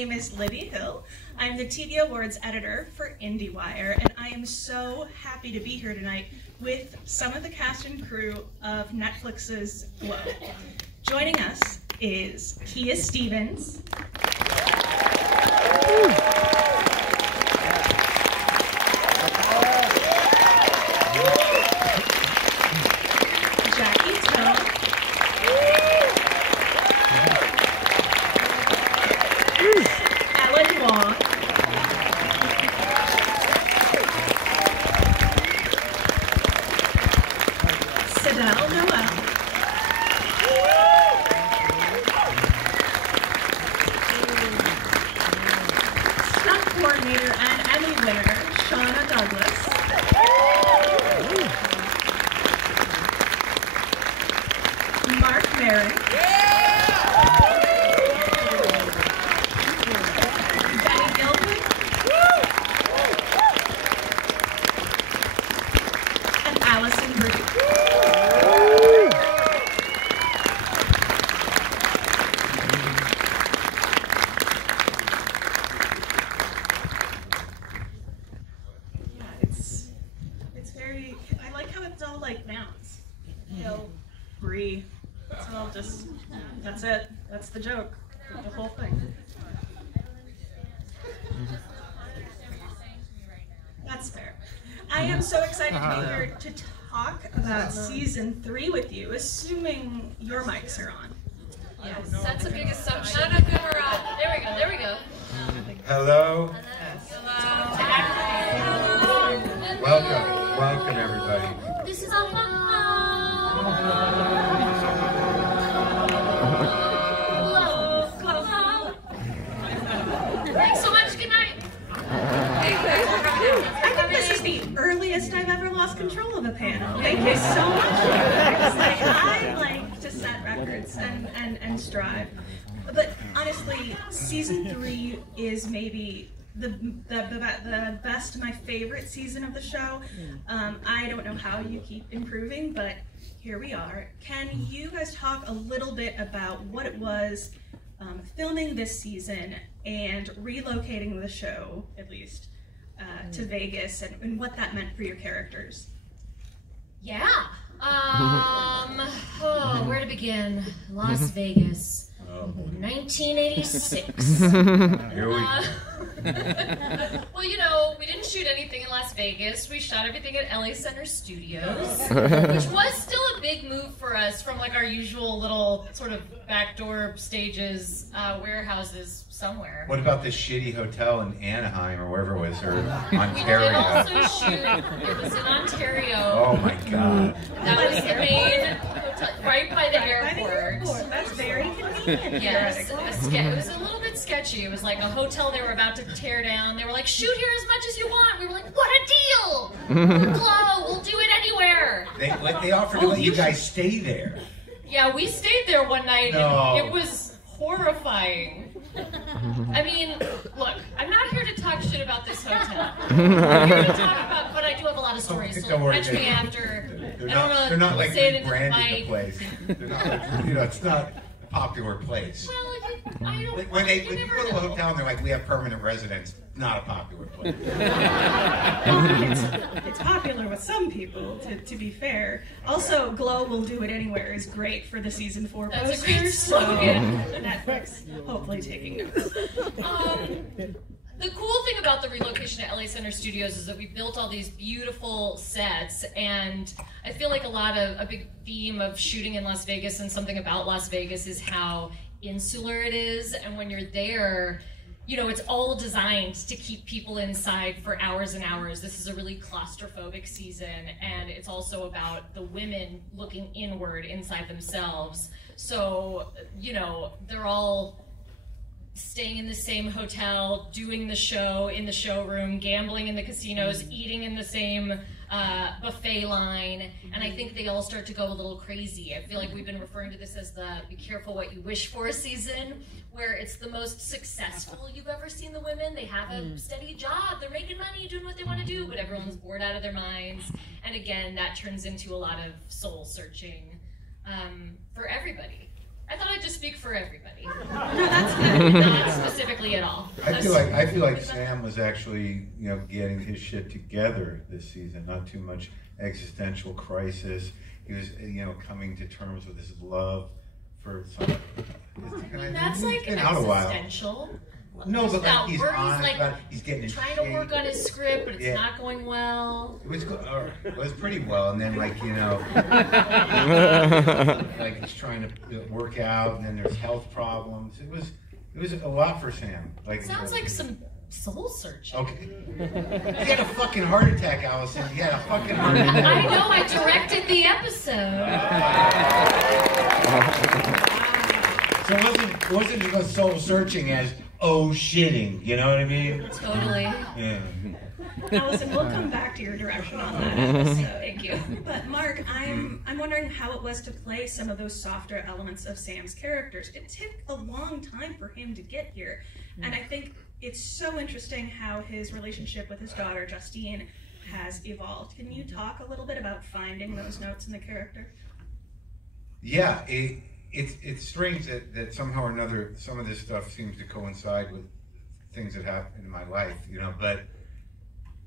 name is Libby Hill. I'm the TV Awards editor for IndieWire, and I am so happy to be here tonight with some of the cast and crew of Netflix's Glow. Joining us is Kia Stevens, Jackie Tone, Ellen Wong, Sidel Noel, stunt coordinator and Emmy winner Shauna Douglas, Mark Merrick, Benny Gilpin, and Allison Brady. It's very, I like how it's all like nouns. Hill, Bree, it's all just, that's it. That's the joke, the whole thing. That's fair. I am so excited to be here to talk about season 3 with you, assuming your mics are on. Yes, that's a big assumption. No, good, we're on. There we go, there we go. Hello. Hello. Welcome everybody. This is all Thanks so much, good night. I think this is the earliest I've ever lost control of a panel. Thank you so much. I like to set records and strive. But honestly, season 3 is maybe the best, my favorite season of the show. I don't know how you keep improving, but here we are. Can you guys talk a little bit about what it was filming this season and relocating the show, at least, to Vegas, and what that meant for your characters? Yeah. Where to begin? Las Vegas. 1986. Here we go. Well, you know, we didn't shoot anything in Las Vegas. We shot everything at LA Center Studios, which was still a big move for us from like our usual little sort of backdoor stages, warehouses somewhere. What about this shitty hotel in Anaheim or wherever it was, or We did also Ontario? shoot, it was in Ontario. Oh my God. That was the main hotel, right by the airport. That's very convenient. Yes, it was a little bit sketchy. It was like a hotel they were about to tear down. They were like, shoot here as much as you want. We were like, what a deal! We're Glow, we'll do it anywhere. They offered to let you guys stay there. Yeah, we stayed there one night No. and it was horrifying. I mean, look, I'm not here to talk shit about this hotel. I'm here to talk about, but I do have a lot of stories, so Don't worry, catch me after. They're not like say it into the rebranding the mic. place. They're not like, you know, it's not a popular place. Well, I don't, When you you go never to a know. hotel and they're like, we have permanent residents, not a popular place. It's popular with some people, to be fair. Also, Glow will do it anywhere is great for the season 4 That's posters. a great slogan. So Netflix, hopefully taking notes. The cool thing about the relocation to LA Center Studios is that we built all these beautiful sets, and I feel like a big theme of shooting in Las Vegas and something about Las Vegas is how insular it is, and when you're there, you know, it's all designed to keep people inside for hours and hours. This is a really claustrophobic season, and it's also about the women looking inward inside themselves. So, you know, they're all staying in the same hotel, doing the show in the showroom, gambling in the casinos, eating in the same buffet line, and I think they all start to go a little crazy. I feel like we've been referring to this as the be careful what you wish for season, where it's the most successful you've ever seen the women. They have a steady job, they're making money, doing what they want to do, but everyone's bored out of their minds. And again, that turns into a lot of soul searching for everybody. I thought I'd just speak for everybody. No, that's good. Not specific correctly at all. I feel like Sam was actually, getting his shit together this season. Not too much existential crisis. He was, coming to terms with his love for some. That's like existential. No, but like he's honest about it. He's getting trying to work on his script, but it's not going well. It was pretty well, and then like he's trying to work out, and then there's health problems. It was a lot for Sam. Like sounds like some soul searching. Okay. He had a fucking heart attack, Allison. He had a fucking heart attack. I know. I directed the episode. So it wasn't just soul searching as shitting. You know what I mean? Totally. Yeah. Allison, we'll come back to your direction on that episode. Thank you. But Mark, I'm wondering how it was to play some of those softer elements of Sam's characters. It took a long time for him to get here, and I think it's so interesting how his relationship with his daughter Justine has evolved. Can you talk a little bit about finding those notes in the character? Yeah, it's strange that somehow or another some of this stuff seems to coincide with things that happen in my life, but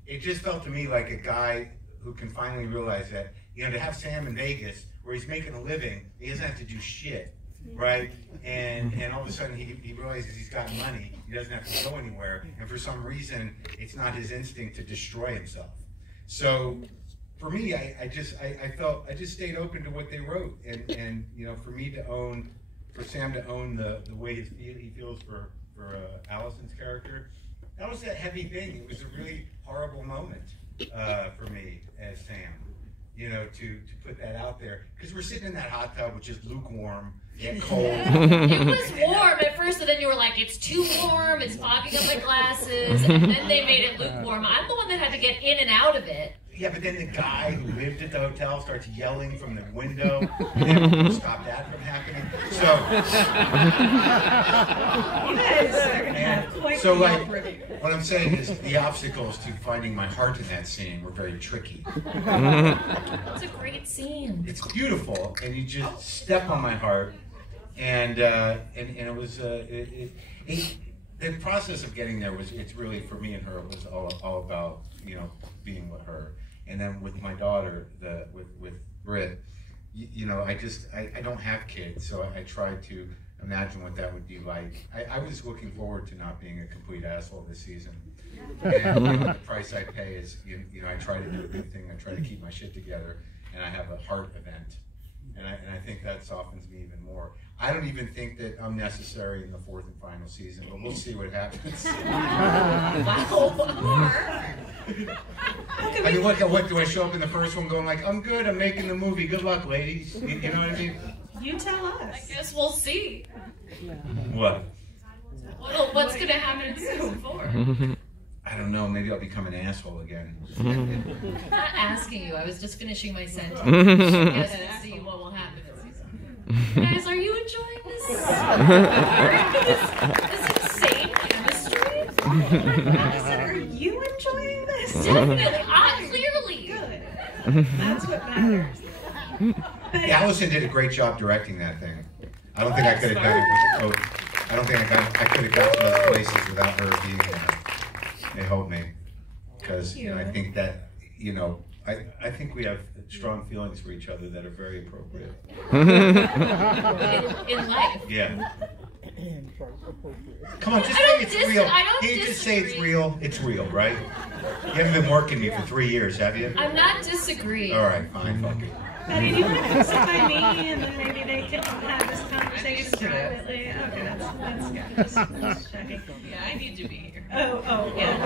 it just felt to me like a guy who can finally realize that, to have Sam in Vegas where he's making a living, he doesn't have to do shit, right? And all of a sudden he realizes he's got money, he doesn't have to go anywhere, and for some reason it's not his instinct to destroy himself. So for me, I just stayed open to what they wrote, and for Sam to own the way he feels for Allison's character, that was a heavy thing. It was a really horrible moment for me as Sam, to put that out there, because we're sitting in that hot tub, which is lukewarm, yet cold. It was warm at first, and then you were like, it's too warm, it's fogging up my glasses, and then they made it lukewarm. I'm the one that had to get in and out of it. Yeah, but then the guy who lived at the hotel starts yelling from the window, and stop that from happening. So what I'm saying is the obstacles to finding my heart in that scene were very tricky. It's a great scene. It's beautiful, and you just step on my heart, and it was the process of getting there it's really, for me and her, it was all about being with her. And then with my daughter, with Britt, I don't have kids, so I tried to imagine what that would be like. I was looking forward to not being a complete asshole this season. And the price I pay is, I try to do a good thing, I try to keep my shit together, and I have a heart event. And I think that softens me even more. I don't even think that I'm necessary in the 4th and final season, but we'll see what happens. I mean, what do I show up in the first one going like, I'm good, I'm making the movie, good luck, ladies? You know what I mean? You tell us. I guess we'll see. What? Well, what's going to happen in season 4? I don't know, maybe I'll become an asshole again. I'm not asking you, I was just finishing my sentence. Yes, we'll see what will happen in season 4. Guys, are you enjoying this? this insane chemistry? Allison, are you enjoying this? Definitely, clearly. Good. That's what matters. Yeah, Allison did a great job directing that thing. I don't think I could have done it with I don't think I could have got to those places without her being there. It helped me, because I think that I think we have strong feelings for each other that are very appropriate. in life. Yeah. Come on, just say it's real. Can you just say it's real? It's real, right? You haven't been working me for 3 years, have you? I'm not disagreeing. All right, fine, fuck it. Betty, do you want to sit by me, and then maybe they can have this conversation privately? Okay, that's good. Just checking. Yeah, I need to be here. Oh, yeah.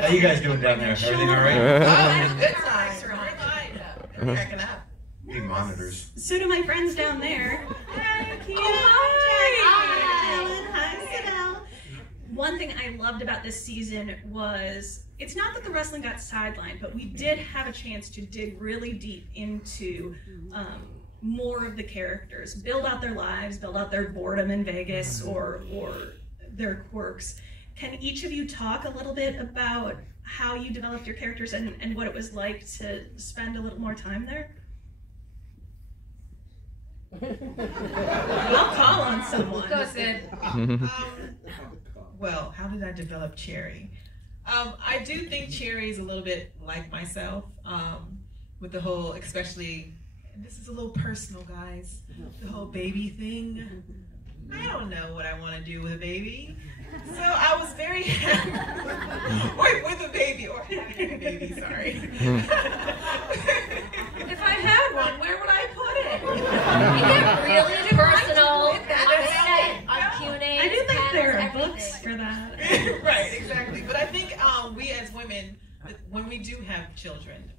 How you guys doing down there? Everything all right? Oh, good size. Cracking up. Need monitors. So do my friends down there. Hi, Keith. Hi. Ellen. Hi, Sidel. One thing I loved about this season was, it's not that the wrestling got sidelined, but we did have a chance to dig really deep into more of the characters, build out their lives, build out their boredom in Vegas or their quirks. Can each of you talk a little bit about how you developed your characters and what it was like to spend a little more time there? I'll call on someone. Go, Sid. Well, how did I develop Cherry? I do think Cherry is a little bit like myself, with the whole, especially, and this is a little personal, guys, the whole baby thing. I don't know what I want to do with a baby. So I was very happy, or with a baby, or having a baby, sorry. If I had one, where would I put it? You get really personal on set, on Q&A. I do think panels, there are everything. books for that. Right, exactly. But I think we as women, when we do have children,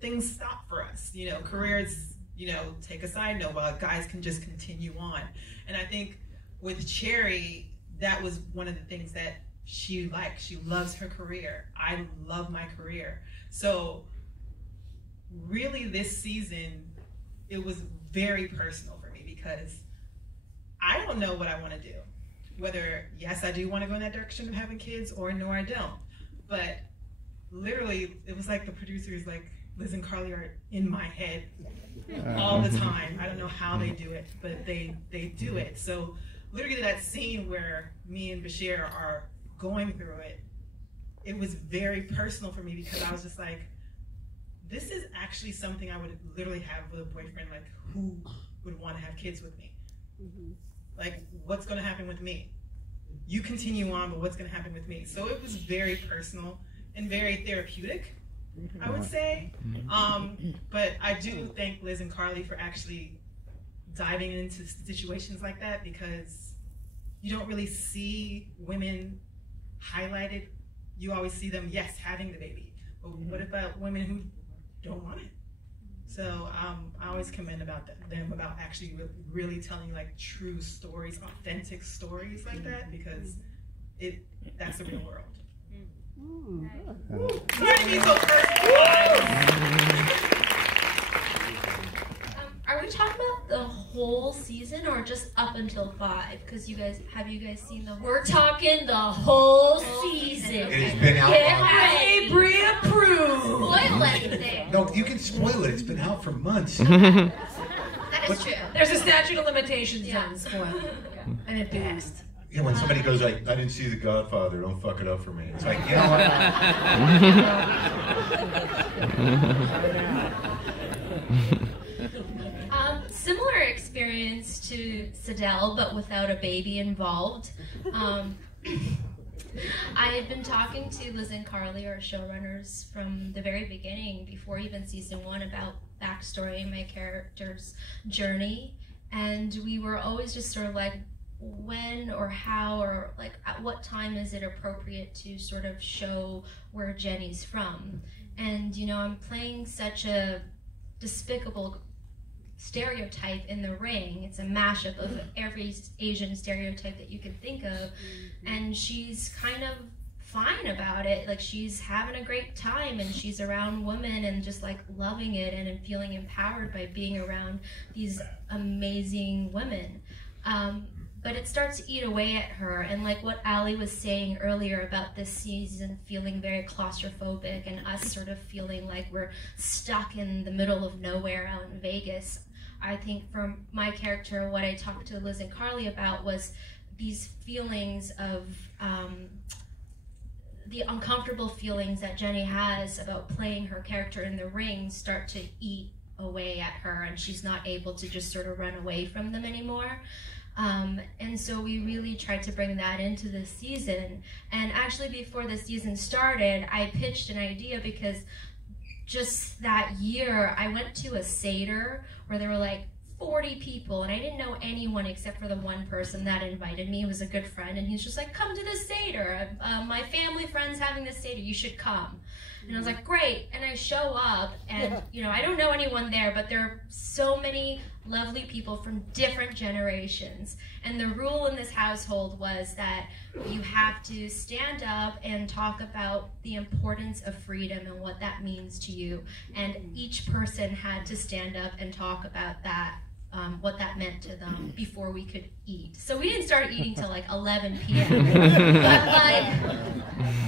things stop for us. You know, careers, you know, take a side note while guys can just continue on. And I think with Cherry, that was one of the things that she liked. She loves her career. I love my career. So really this season, it was very personal for me because I don't know what I want to do. Whether, yes, I do want to go in that direction of having kids, or no, I don't. But literally, it was like the producers, like Liz and Carly, are in my head all the time. I don't know how they do it, but they do it. So literally that scene where me and Bashir are going through it, it was very personal for me because I was just like, this is actually something I would literally have with a boyfriend, like who would want to have kids with me? Like, what's going to happen with me? You continue on, but what's going to happen with me? So it was very personal and very therapeutic, I would say. But I do thank Liz and Carly for actually diving into situations like that, because you don't really see women highlighted. You always see them, yes, having the baby. But what about women who don't want it? So I always commend about them about actually really telling like true stories, authentic stories like that, because that's the real world. Sorry to be so personal. Are we talking about the whole season or just up until 5? Because have you guys seen the whole? We're talking the whole season. It has been out. Hey, Brie approved. Spoil anything. No, you can spoil it. It's been out for months. That is true. There's a statute of limitations on spoil. And it passed. Yeah, when somebody goes like, I didn't see The Godfather, don't fuck it up for me. It's like, you know what? Similar experience to Sidel, but without a baby involved. I had been talking to Liz and Carly, our showrunners, from the very beginning, before even season 1, about backstory and my character's journey. And we were always just sort of like, when or how or like at what time is it appropriate to sort of show where Jenny's from. And you know, I'm playing such a despicable stereotype in The Ring. It's a mashup of every Asian stereotype that you can think of, and she's kind of fine about it. Like, she's having a great time and she's around women and just like loving it and feeling empowered by being around these amazing women. But it starts to eat away at her, and like what Ali was saying earlier about this season feeling very claustrophobic and us sort of feeling like we're stuck in the middle of nowhere out in Vegas. I think from my character, what I talked to Liz and Carly about was these feelings of the uncomfortable feelings that Jenny has about playing her character in The Ring start to eat away at her, and she's not able to just sort of run away from them anymore. And so we really tried to bring that into the season. And actually before the season started, I pitched an idea because just that year I went to a Seder where there were like 40 people, and I didn't know anyone except for the one person that invited me. He was a good friend, and he's just like, come to the Seder. My family friend's having this Seder, you should come. And I was like, great. And I show up, and you know, I don't know anyone there, but there are so many lovely people from different generations. And the rule in this household was that you have to stand up and talk about the importance of freedom and what that means to you. And each person had to stand up and talk about that, what that meant to them before we could eat. So we didn't start eating till like 11 p.m. But like,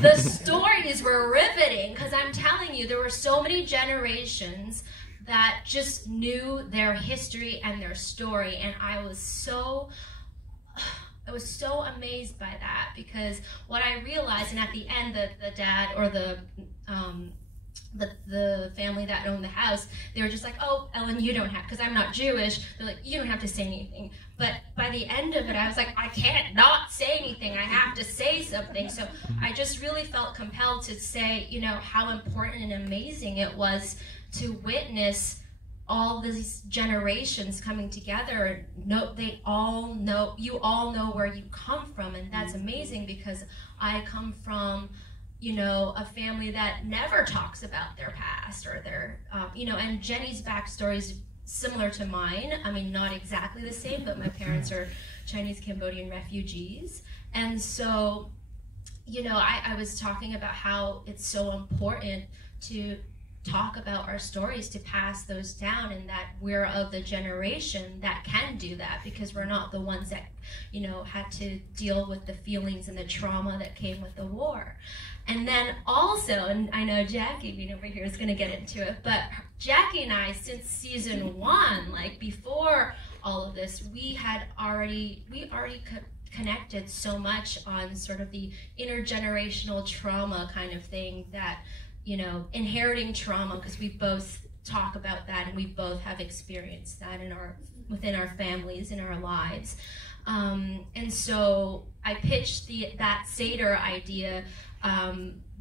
the stories were riveting, because I'm telling you, there were so many generations that just knew their history and their story, and I was so amazed by that, because what I realized, and at the end, the dad or the family that owned the house, they were just like, oh, Ellen, you don't have, because I'm not Jewish, they're like, you don't have to say anything. But by the end of it, I was like, I can't not say anything, I have to say something. So I just really felt compelled to say, you know, how important and amazing it was to witness all these generations coming together. You all know where you come from, and that's amazing, because I come from, you know, a family that never talks about their past or their, you know, and Jenny's backstory is similar to mine. I mean, not exactly the same, but my parents are Chinese Cambodian refugees. And so, you know, I was talking about how it's so important to talk about our stories, to pass those down, and that we're of the generation that can do that, because we're not the ones that, you know, had to deal with the feelings and the trauma that came with the war. And then also, and I know Jackie being over here is going to get into it, but Jackie and I, since season 1, like before all of this, we already connected so much on sort of the intergenerational trauma kind of thing, that, you know, inheriting trauma, because we both talk about that and we both have experienced that within our families, in our lives. And so I pitched that Seder idea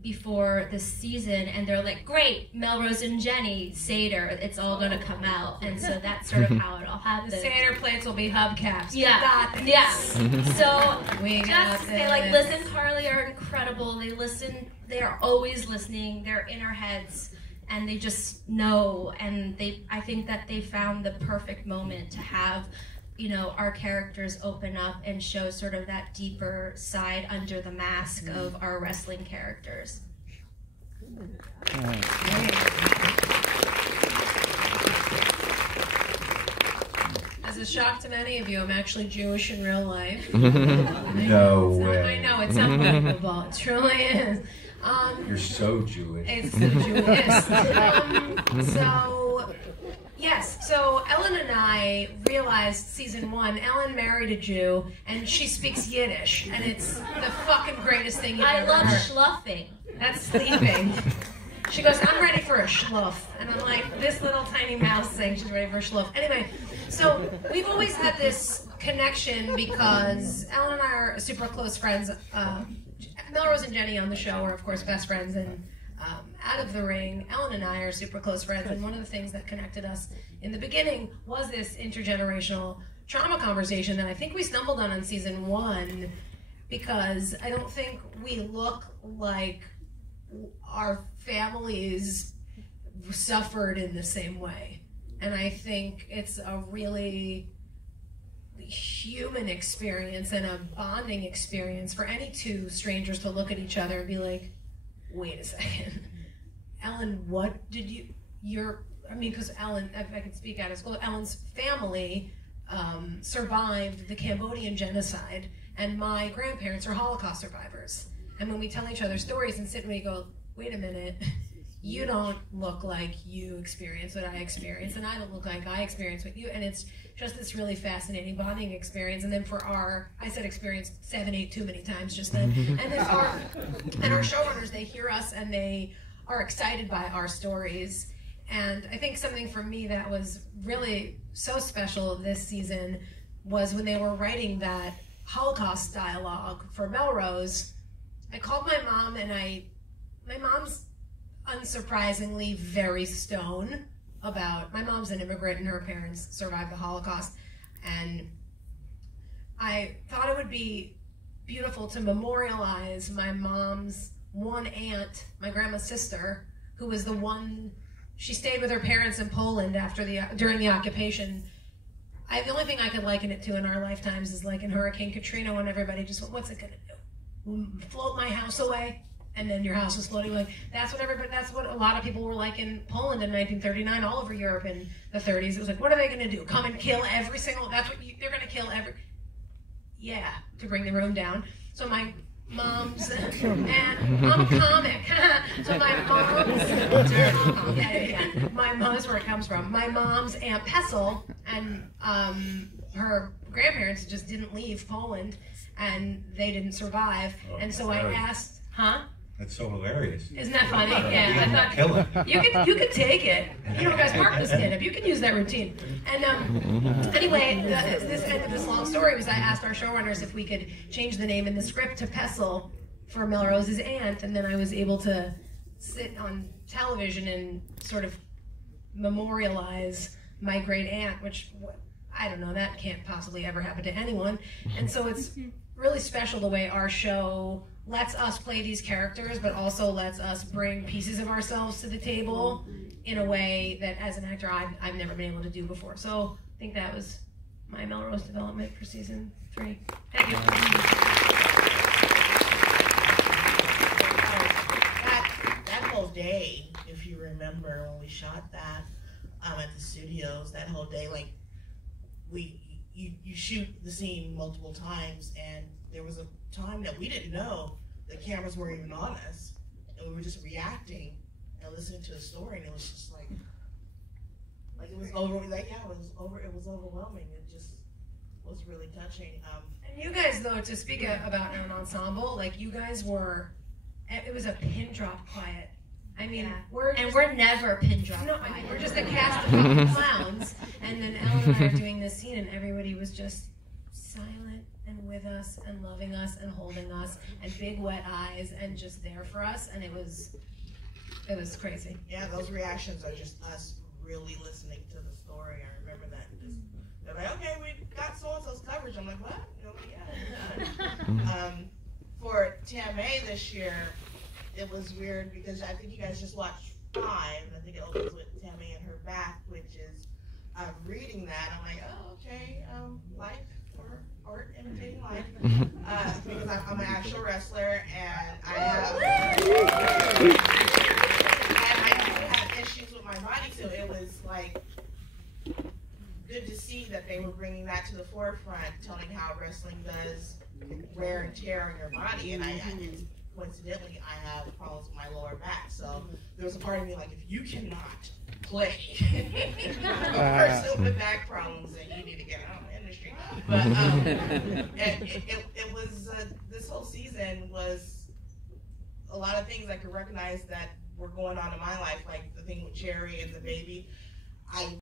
before the season, and they're like, great, Melrose and Jenny, Seder, it's all gonna come out. And so that's sort of how it all happened. The Seder plates will be hubcaps. Yeah, yes. So we just say, like, listen, Carly are incredible. They listen, they are always listening, they're in our heads, and they just know, and I think that they found the perfect moment to have, you know, our characters open up and show sort of that deeper side under the mask of our wrestling characters. As a shock to many of you, I'm actually Jewish in real life. No way. I know, it's unbelievable. It truly is. You're so Jewish. It's so Jewish. So, yes, so Ellen and I realized season 1, Ellen married a Jew, and she speaks Yiddish, and it's the fucking greatest thing you've ever I love heard. schluffing. That's sleeping. She goes, I'm ready for a schluff. And I'm like, this little tiny mouse saying she's ready for a schluff. Anyway, so we've always had this connection because Ellen and I are super close friends. Melrose and Jenny on the show are, of course, best friends. And out of the ring, Ellen and I are super close friends. And one of the things that connected us in the beginning was this intergenerational trauma conversation that I think we stumbled on in season 1, because I don't think we look like our families suffered in the same way. And I think it's a really human experience and a bonding experience for any two strangers to look at each other and be like, wait a second, Ellen, what did I mean, because Ellen, if I could speak out of school, Ellen's family survived the Cambodian genocide, and my grandparents are Holocaust survivors. And when we tell each other stories and sit and we go, wait a minute, you don't look like you experience what I experienced, and I don't look like I experience what you, and it's just this really fascinating bonding experience. And then for I said experience 7, 8 too many times just then. And then our showrunners, they hear us and they are excited by our stories. And I think something for me that was really so special this season was when they were writing that Holocaust dialogue for Melrose. I called my mom, and my mom's unsurprisingly very stone about, my mom's an immigrant and her parents survived the Holocaust, and I thought it would be beautiful to memorialize my mom's one aunt, my grandma's sister, who was the one, she stayed with her parents in Poland during the occupation. The only thing I could liken it to in our lifetimes is like in Hurricane Katrina, when everybody just went, what's it gonna do? Float my house away? And then your house was floating away. That's what a lot of people were like in Poland in 1939, all over Europe in the 30s. It was like, what are they gonna do? Come and kill every single, they're gonna kill every, yeah, to bring the room down. So my moms, and I'm a comic. So my mom's where it comes from. My mom's Aunt Pessel and her grandparents just didn't leave Poland, and they didn't survive. And so I asked, That's so hilarious. Isn't that funny? Yeah, I thought Kill it. you could take it. You know, guys, Mark the stand-up. You can use that routine. And anyway, this end of this long story was I asked our showrunners if we could change the name in the script to Pessel for Melrose's aunt, and then I was able to sit on television and sort of memorialize my great aunt, which I don't know, that can't possibly ever happen to anyone. And so it's really special the way our show lets us play these characters, but also lets us bring pieces of ourselves to the table in a way that, as an actor, I've never been able to do before. So I think that was my Melrose development for season 3. Thank you. That whole day, if you remember when we shot that at the studios, that whole day, like you shoot the scene multiple times, and there was a time that we didn't know the cameras weren't even on us, and we were just reacting and listening to the story, and it was just like it was it was overwhelming. It just was really touching. And you guys, though, to speak about an ensemble, like you guys were, it was a pin drop quiet. I mean, we're never pin drop. No, I mean, we're just a cast of fucking clowns, and then Ellen and I are doing this scene, and everybody was just silent and with us and loving us and holding us and big wet eyes and just there for us, and it was crazy. Yeah, those reactions are just us really listening to the story. I remember that. They're like, okay, we got so-and-so's coverage. I'm like, what? You know, yeah. For TMA this year, it was weird because I think you guys just watched 5. I think it opens with Tammy and her back, which is reading that. I'm like, oh, okay, life or art imitating life, because I'm an actual wrestler and I have issues with my body, so it was like good to see that they were bringing that to the forefront, telling how wrestling does wear and tear on your body, and coincidentally, I have problems with my lower back, so there was a part of me like, if you cannot play a person with back problems, then you need to get out of the industry. But it was, this whole season was a lot of things I could recognize that were going on in my life, like the thing with Cherry and the baby. I